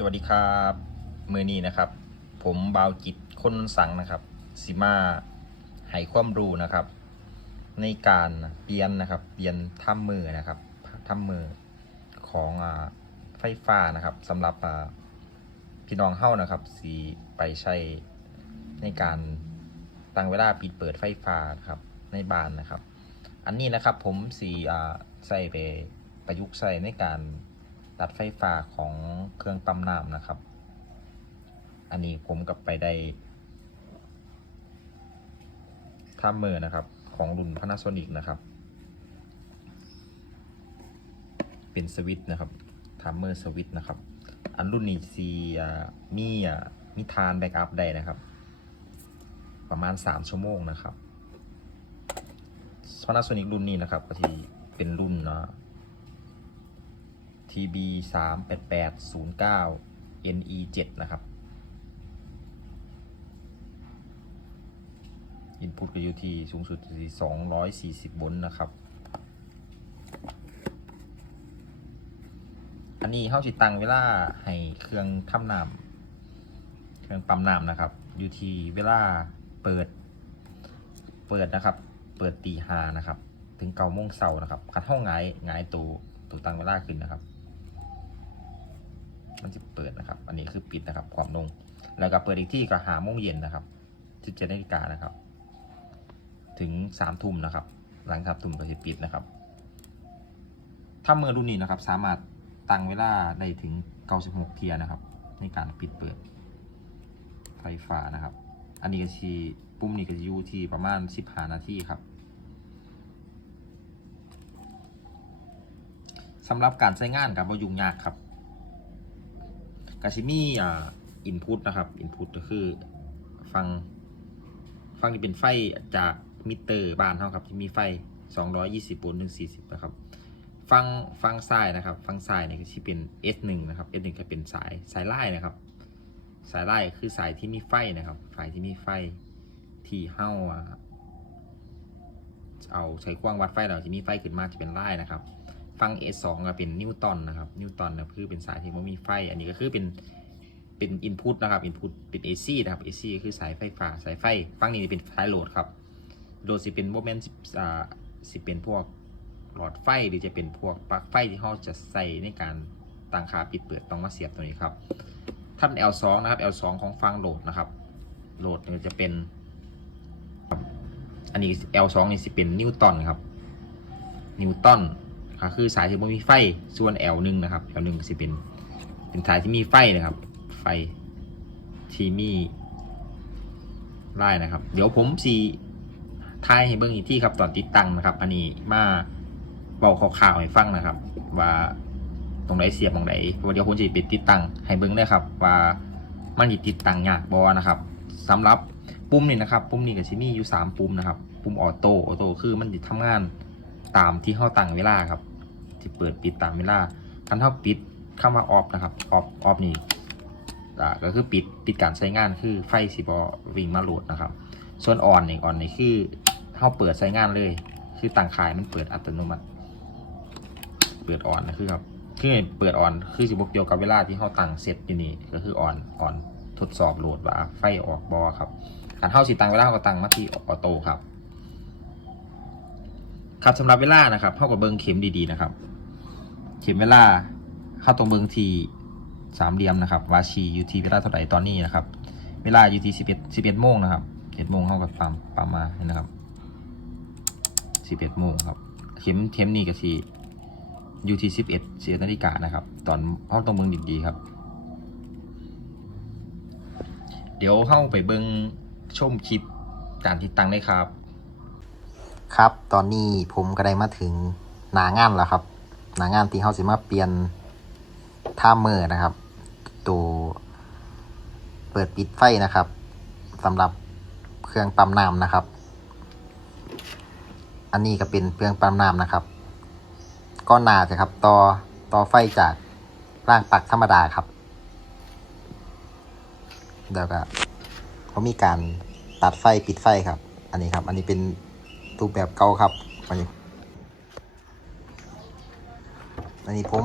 สวัสดีครับมือนี้นะครับ ผมบาวกิจคนสังนะครับสิมาให้ความรู้นะครับ ในการเปลี่ยนนะครับ เปลี่ยนท่ามือนะครับท่ามือของอไฟฟ้านะครับสำหรับพี่น้องเฮ้านะครับสีไปใช้ในการตั้งเวลาปิดเปิดไฟฟ้าครับในบ้านนะครับ อันนี้นะครับผมสีใส่ไปประยุกต์ใส่ในการ ตัดไฟฟ้าของเครื่องปั๊มน้ำนะครับ อันนี้ผมกับไปได้ท่ามือนะครับ ของรุ่น Panasonic นะครับ เป็นสวิตช์นะครับทัมเมอร์สวิตช์นะครับ อันรุ่นนี้ซีมีมีทานแบ็กอัพได้นะครับ ประมาณ 3 ชั่วโมงนะครับ Panasonic รุ่นนี้นะครับก็ที่เป็นรุ่นอ่า TB 3 8 8 0 9 NE 7นะครับ อินพุตก็อยู่ที่สูงสุดที่240โวลต์นะครับ อันนี้เข้าสิตังเวลาให้เครื่องทำน้ำเครื่องปั๊มน้ำนะครับอยู่ที่เวลาเปิด เปิดนะครับ เปิดตีหานะครับ ถึงเก้าโมงเสาร์นะครับคัดห้องไงายหงตัวตัวตั้งเวลาขึ้นนะครับ มันจะเปิดนะครับ อันนี้คือปิดนะครับ ความลง แล้วก็เปิดอีกที่ก็หาโมงเย็นนะครับทีเจ็ดนาฬิกานะครับ ถึงสามทุ่มนะครับ หลังสามทุ่มก็จะปิดนะครับ ถ้าเมื่อรุ่นนี้นะครับ สามารถตั้งเวลาได้ถึง96เทียนะครับ ในการปิดเปิดไฟฟ้านะครับ อันนี้ก็ชีปุ่มนี้ก็จะอยู่ที่ประมาณ15นาทีครับสำหรับการใช้งานกับว่ายุ่งยากครับ กาชิมีอ่าอินพุตนะครับอินพุตก็คือฟังฟังที่เป็นไฟจากมิเตอร์บ้านเท่าครับ ที่มีไฟ 220โวลต์ถึง40 นะครับ ฟังฟังซ้ายนะครับ ฟังซ้ายเนี่ยที่เป็น S1 นะครับ S1 ก็เป็นสายสายไล่นะครับ สายไล่คือสายที่มีไฟนะครับสายที่มีไฟที่เฮ้าเอาใช้ควางวัดไฟเราจะมีไฟขึ้นมาจะเป็นไล่นะครับ ฟัง S2 ก็เป็นนิวตันนะครับนิวตันนะคือเป็นสายที่ไม่มีไฟ อันนี้ก็คือเป็นเป็นอินพุตนะครับอินพุตเป็น AC นะครับ AC คือสายไฟฟ้าสายไฟฟังนี้เป็นสายโหลดครับโหลดสิเป็นโมเมนต์อ่าสิเป็นพวกหลอดไฟหรือจะเป็นพวกปลั๊กไฟที่เขาจะใส่ในการตั้งค่าปิดเปิดต้องมาเสียบตัวนี้ครับ ถ้าเป็น L2 นะครับ L2 ของฟังโหลดนะครับ โหลดเนี่ยจะเป็น อันนี้ L2 นี่สิเป็นนิวตันครับ นิวตัน ก็คือสายที่ไม่มีไฟส่วน L1 นะครับ L1 ก็สิเป็นเป็นสายที่มีไฟนะครับ ไฟที่มีไล่นะครับ เดี๋ยวผมสีทายให้เบิ้งอีกที่ครับตอนติดตั้งนะครับ อันนี้มาบอกข่าวๆให้ฟังนะครับ ว่าตรงไหนเสียบตรงไหนเดี๋ยวผมจะไปติดตั้งให้เบิ้งได้ครับ ว่ามันติดตั้งยากบอนะครับสำหรับปุ่มนี่นะครับ ปุ่มนี้กับชิมีอยู่สามปุ่มนะครับ ปุ่มออโต้ออโต้คือมันจะทำงานตามที่เข้าตั้งเวลาครับ ที่เปิดปิดตามเวลาคันเท่าปิดคำว่าออฟนะครับออฟออฟนี่อ่าก็คือปิดปิดการใช้งานคือไฟสิบอวิ่งมาโหลดนะครับ ส่วนออนนี่ออนนี่คือเขาเปิดใช้งานเลย คือต่างขายมันเปิดอัตโนมัติ เปิดออนนะคือครับคือเปิดออนคือสิบเกี่ยวกับเวลาที่เขาตั้งเซตอยู่นี่ก็คือออนออนทดสอบโหลดว่าไฟออกบอครับการเข้าสิตั้งเวลาก็ตั้งมาที่ออโต้ครับ ครับสำหรับเวลานะครับเข้ากับเบิงเข็มดีๆนะครับ เข็มเวลาเข้าตรงเบิงทีสามเหลี่ยมนะครับวาชีอยู่ที่เวลาเท่าไหร่ตอนนี้นะครับ เวลาอยู่ที่สิบเอ็ดสิบเอ็ดโมงนะครับเจ็ดโมงเข้ากับปั๊มปั๊มมาเห็นะครับสิบเอ็ดโมงครับ เข็มเข็มนี่ก็ทีอยู่ที่สิบเอ็ดเสียนาฬิกานะครับ ตอนเข้าตรงเบิงดีๆครับ เดี๋ยวเข้าไปเบิงชมคลิปการติดตั้งได้ครับ ครับ ตอนนี้ผมก็ได้มาถึงหนางานแล้วครับ หนางานที่เขาสิมาเปลี่ยนท่าเมอร์นะครับ ตัวเปิดปิดไฟนะครับสำหรับเครื่องปั๊มน้ำนะครับ อันนี้ก็เป็นเครื่องปั๊มน้ำนะครับ ก็นาจะครับต่อต่อไฟจากร่างปักธรรมดาครับแล้วก็เขามีการตัดไฟปิดไฟครับ อันนี้ครับ อันนี้เป็น รูปแบบเก่าครับอันนี้อันนี้ผม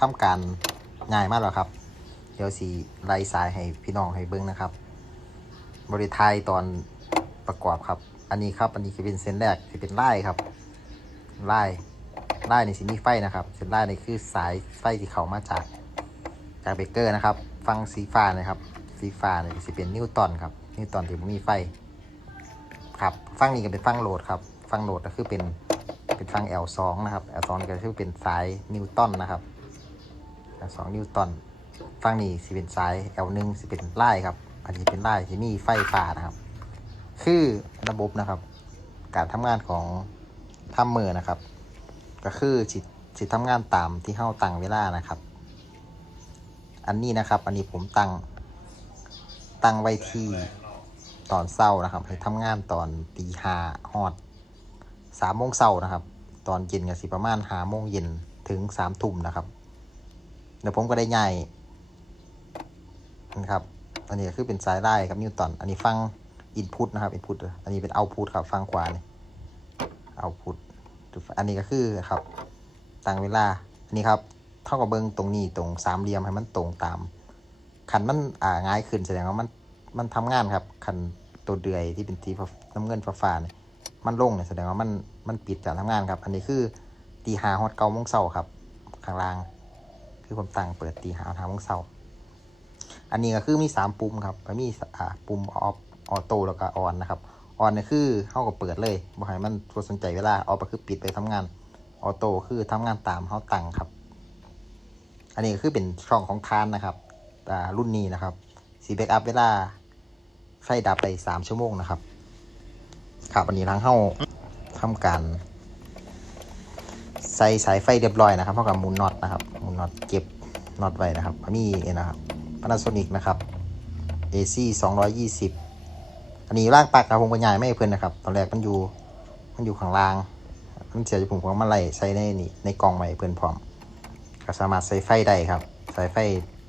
ทำการง่ายมากแล้วครับ เดี๋ยวสีไล่สายให้พี่น้องให้เบิ้งนะครับ บริไทยตอนประกอบครับ อันนี้ครับ อันนี้คือเป็นเส้นแรกคือเป็นไล่ครับไล่ไล่ในสีมีไฟนะครับ เส้นไล่นี่คือสายไฟที่เขามาจากจากเบเกอร์นะครับ ฟังสีฟ้านะครับ สีฟ้าเนี่ยสิเป็นนิวตันครับ นิวตันที่มีไฟ ครับฟังนี้ก็เป็นฟังโหลดครับฟังโหลดก็คือเป็นเป็นฟัง L2 นะครับ L2 นี่ก็คือเป็นสายนิวตันนะครับ L2 นิวตันฟังนี้สิเป็นสาย L1 สิเป็นไล่ครับ อันนี้เป็นไล่ที่มีไฟฟ้านะครับ คือระบบนะครับ การทำงานของทัมเมอร์นะครับ ก็คือสิสิทำงานตามที่เฮ้าตั้งเวลานะครับ อันนี้นะครับ อันนี้ผมตั้งตั้งไว้ที่ ตอนเศร้านะครับให้ทำงานตอนตีห้าฮอดสามโมงเช้านะครับ ตอนเย็นก็สิประมาณห้าโมงเย็นถึงสามทุ่มนะครับเดี๋ยวผมก็ได้ย้ายนะครับอันนี้ก็คือเป็นสายไล่ครับนิวตันอันนี้ฟังอินพุตนะครับอินพุตอันนี้เป็นเอาพุตครับฟังขวานี่เอาพุตอันนี้ก็คือครับตั้งเวลาอันนี้ครับเท่ากับเบิ้งตรงนี้ตรงสามเหลี่ยมให้มันตรงตามคันมันอ่าง่ายขึ้นแสดงว่ามัน มันทำงานครับคันตัวเดือยที่เป็นตีฟ้าน้ำเงินฟ้าๆเนี่ยมันลงเนี่ยแสดงว่ามันมันปิดการทำงานครับ อันนี้คือตีหาฮอดเก้าโมงเช้าครับข้างล่าง คือผมตั้งเปิดตีหาทางโมงเช้าอันนี้ก็คือมีสามปุ่มครับมีอ่าปุ่มออฟออโต้แล้วก็ออนนะครับออนเนี่ยคือเข้ากับเปิดเลยบ่ให้มันสนใจเวลาออฟก็คือปิดไปทำงานออโต้คือทำงานตามเขาตั้งครับ อันนี้ก็คือเป็นช่องของคานนะครับอ่รุ่นนี้นะครับสีแบ็กอัพเวลา ไฟดับไปสามชั่วโมงนะครับครับอันนี้ทางเข้าทำการ ใส่สายไฟเรียบร้อยนะครับเท่ากับมุนน็อตนะครับมุนน็อตเก็บน็อตไว้นะครับอันนี้นะครับ Panasonic นะครับ AC 220 อันนี้ร่างปลักครับผมก็ย้ายไม่เพื่อนนะครับ ตอนแรกมันอยู่มันอยู่ข้างล่าง มันเสียอยู่ผมก็มาไล่ใส่ในนี่ในกล่องใหม่เพื่อนพร้อม ก็สามารถใส่ไฟได้ครับ สายไฟ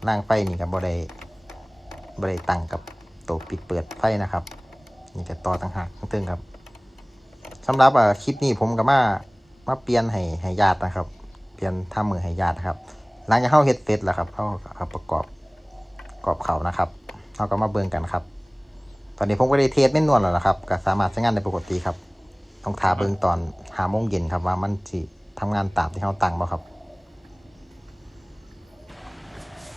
ร่างไฟนี่กับบได้บได้ตั้งกับ ตัวปิดเปิดไฟนะครับ นี่ก็ต่อต่างหากตึงๆครับสำหรับคลิปนี้ผมก็มามาเปลี่ยนให้ให้ญาตินะครับ เปลี่ยนท่ามือให้ญาตินะครับ หลังจากเข้าเฮ็ดเสร็จแล้วครับเข้าเอาประกอบปรอบเขานะครับเราก็มาเบิ่งกันครับ ตอนนี้ผมก็ได้เทสไม่นวลแล้วนะครับก็สามารถใช้งานได้ปกติครับ ต้องทาเบิ่งตอนหาโมงเย็นครับว่ามันสิทำงานตามที่เขาตั้งบ่ครับ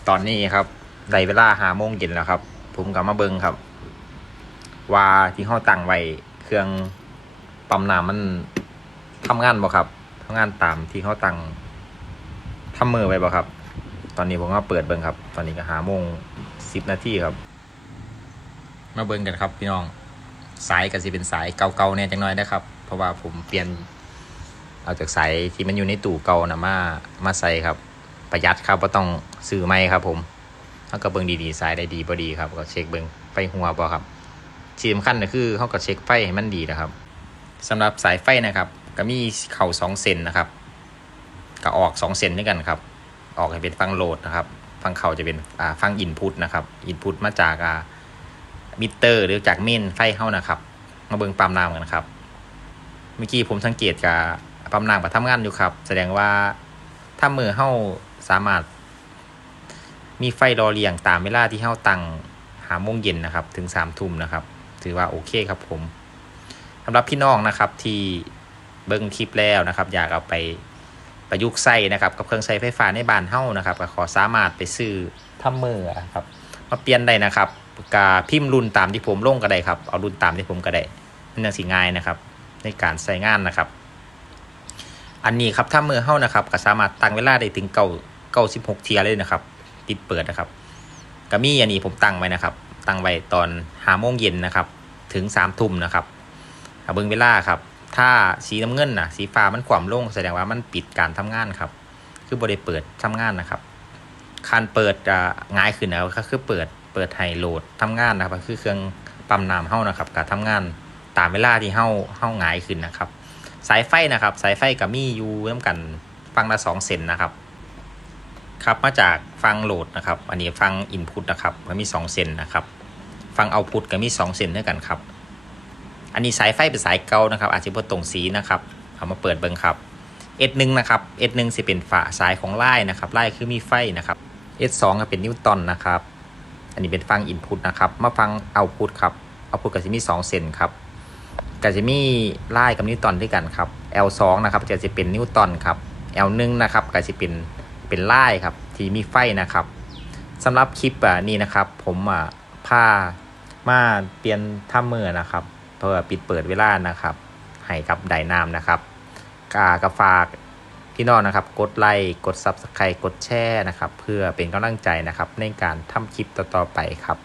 ตอนนี้ครับได้เวลาหาโมงเย็นแล้วครับ ผมกลับมาเบิงครับ ว่าที่เขาตั้งไว้เครื่องปั๊มน้ำมันทำงานบ่ครับทำงานตามที่เขาตั้งทำมือไว้บ่ครับ ตอนนี้ผมก็เปิดเบิงครับ ตอนนี้ก็หาโมงสิบนาทีครับ มาเบิงกันครับ พี่น้องสายก็สิเป็นสายเก่าๆเนี่ยจังน้อยนะครับ เพราะว่าผมเปลี่ยนเอาจากสายที่มันอยู่ในตู้เก่านะมามาใส่ครับ ประหยัดครับว่าต้องซื้อไม่ครับผม ถ้าก็เบิ่งดีๆสายได้ดีบ่ดีครับก็เช็คเบิ่งไฟหัวบ่ครับที่สำคัญก็คือเขาก็เช็คไฟให้มันดีนะครับสำหรับสายไฟนะครับ ก็มีเข่าสองเซนนะครับก็ออกสองเซนด้วยกันครับ ออกให้เป็นฟังโหลดนะครับ ฟังเข่าจะเป็นอ่าฟังอินพุตนะครับอินพุตมาจากอ่ามิเตอร์ หรือจากเมนไฟเข้านะครับ มาเบิ่งปั๊มน้ำกันครับ เมื่อกี้ผมสังเกตกับปั๊มน้ำกับทำงานอยู่ครับ แสดงว่าถ้ามือเฮาสามารถ มีไฟรอเรียงตามเวลาที่เฮาตังหาโมงเย็นนะครับ ถึงสามทุ่มนะครับ ถือว่าโอเคครับผมสำหรับพี่น้องนะครับที่เบิ่งคลิปแล้วนะครับ อยากเอาไปประยุกต์ใส่นะครับ กับเครื่องใช้ไฟฟ้าในบ้านเฮานะครับก็ขอสามารถไปซื้อทำมือครับ มาเปลี่ยนได้นะครับกาพิมพ์รุ่นตามที่ผมลงก็ได้ครับ เอารุ่นตามที่ผมก็ได้มันยังสีง่ายนะครับ ในการใส่งานนะครับ อันนี้ครับถ้ามือเฮ้านะครับ ก็สามารถตั้งเวลาได้ถึงเก้าเก้าสิบหกเทียเลยนะครับ ติดเปิดนะครับก็มีอันนี้ผมตั้งไว้นะครับ ตั้งไว้ตอนหาโมงเย็นนะครับ ถึงสามทุ่มนะครับเอาเบิ่งเวลาครับ ถ้าสีน้ำเงินนะสีฟ้ามันขวามลงแสดงว่ามันปิดการทำงานครับ คือบริเปิดทำงานนะครับการเปิดง่ายขึ้นนะก็คือเปิดเปิดไฮโหลดทำงานนะครับคือเครื่องปั๊มน้ำเฮ้านะครับการทำงานตามเวลาที่เฮ้าเฮ้าหงายขึ้นนะครับ สายไฟนะครับ สายไฟกับมีอยู่ร่วมกันฟังละสองเซนนะครับ ครับมาจากฟังโหลดนะครับ อันนี้ฟังอินพุตนะครับมันมี 2 เซนนะครับ ฟังเอาพุตก็มี 2 เซนด้วยกันครับ อันนี้สายไฟเป็นสายเก่านะครับอาจจะบ่ตรงสีนะครับเอามาเปิดเบิ่งครับ S1 นะครับ S1 สิเป็นฝาสายของไล่นะครับไล่คือมีไฟนะครับ S2 ก็เป็นนิวตันนะครับ อันนี้เป็นฟังอินพุตนะครับมาฟังเอาพุตครับเอาพุตก็จะมี 2 เซนครับก็จะมีไล่กับนิวตันด้วยกันครับ L2 นะครับก็จะเป็นนิวตันครับ L1 นะครับก็จะเป็น เป็นไล่ครับ ที่มีไฟนะครับสำหรับคลิปอะนี้นะครับ ผมอะผ้ามาเปลี่ยนท่ามือนะครับ เพื่อปิดเปิดเวลานะครับ ให้กับไดนามนะครับกากระฝากพี่น้องนะครับ กดไลค์กด Subscribe กดแชร์นะครับ เพื่อเป็นกำลังใจนะครับ ในการทำคลิปต่อๆไปครับ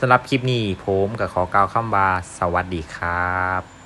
สำหรับคลิปนี้ผมก็ขอกล่าวคำว่าสวัสดีครับ